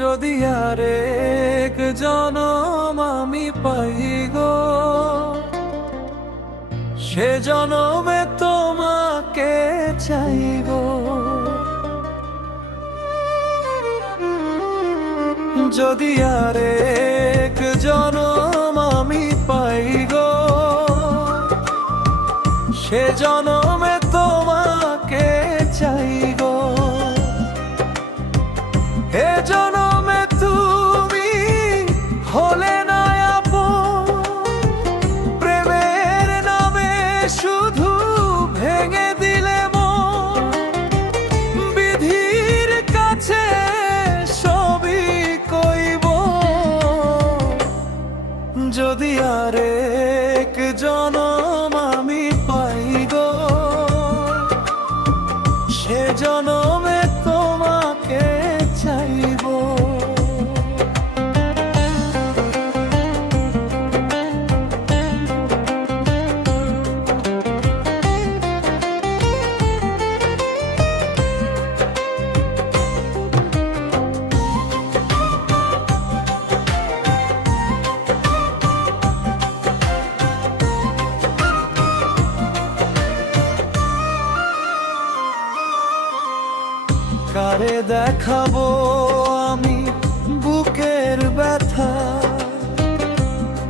যদি আরেক জনম আমি পাই গো, সে জনমে তোমাকে চাই গো। যদি আরেক জনম আমি পাই গো, সে জনমে তোমাকে চাই গো। এ জনমে তুমি হলে না আপন, প্রেমের নামে শুধু ভেঙে দিলে মন। বিধির কাছে সবই কইব, যদি আরেক জনম আমি পাই গো, সে জনমে তোমাকে চাইব। কারে দেখাবো আমি বুকের ব্যথা,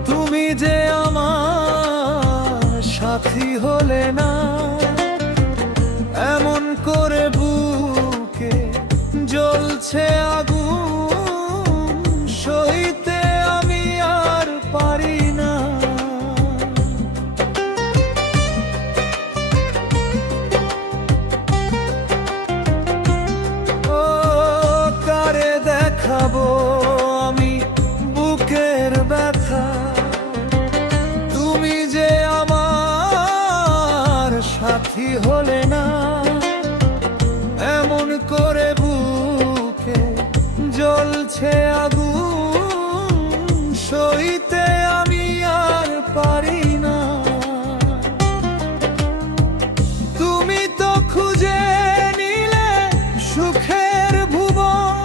তুমি যে আমার সাথী হলে না। এমন করে বুকে জ্বলছে আগুন, সইতে আমি আর পারি না। দেখাবো আমি বুকের ব্যথা, তুমি যে আমার সাথী হলে না। এমন করে বুকে জ্বলছে আগুন, সইতে আমি আর পারি না। তুমি তো খুঁজে নিলে সুখের ভুবন,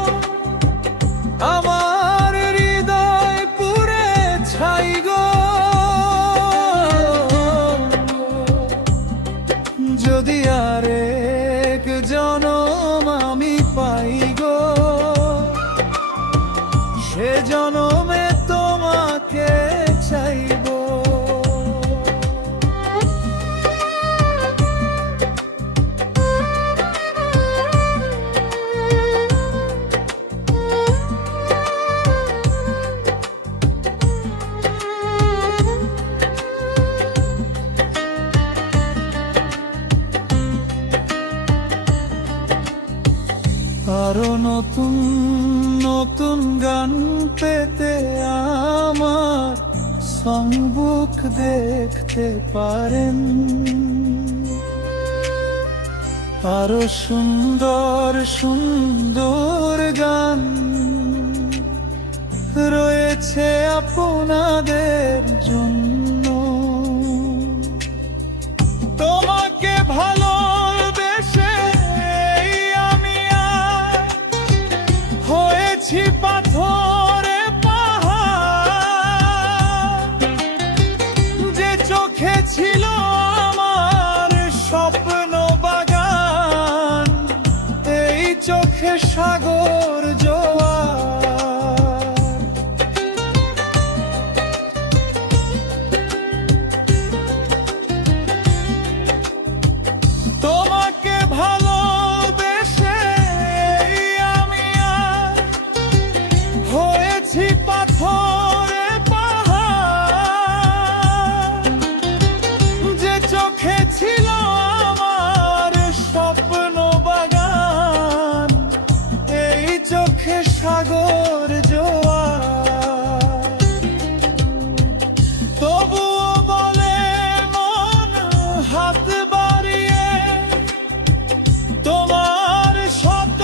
আমার হৃদয় পুড়ে ছাই গো। যদি আরেক জনম আমি পাই গো, সে জনমে তোমাকে চাইব। আরো নতুন নতুন গান পেতে আমার সংবুক দেখতে পারেন। আরো সুন্দর সুন্দর গান রয়েছে আপনাদের জন্য। তোমাকে ভালোবেসে হয়েছি পাথরে পাহাড়, যে চোখে ছিল আমার স্বপ্ন বাগান, এই চোখে সাগর জোয়ার। তোমাকে ভালোবেসে হয়েছি পাথরে পাহাড়, যে চোখে ছিল আমার স্বপ্ন বাগান, এই চোখে সাগর জোয়ার। তবুও বলে মন হাত বাড়িয়ে, তোমার শত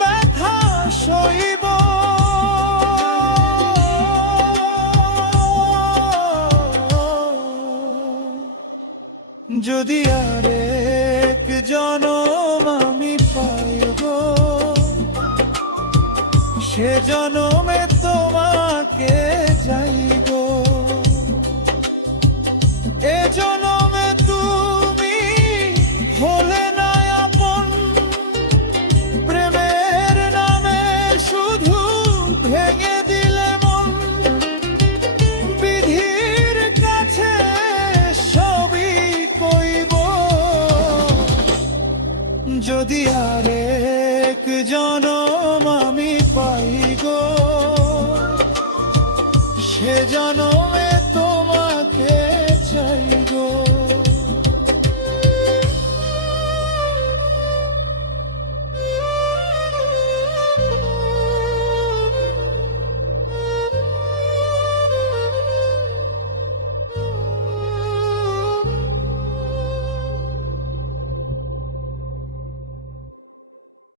ব্যথা সইব। যদি আরেক জনম আমি পাই গো, সে জনমে তোমাকে চাইবো। এ জনমে তুমি হলে না আপন, প্রেমের নামে শুধু ভেঙে দিলে মন। বিধির কাছে সবই কইব, যদি আরেক জনম আমি পাই গো, সে জনমে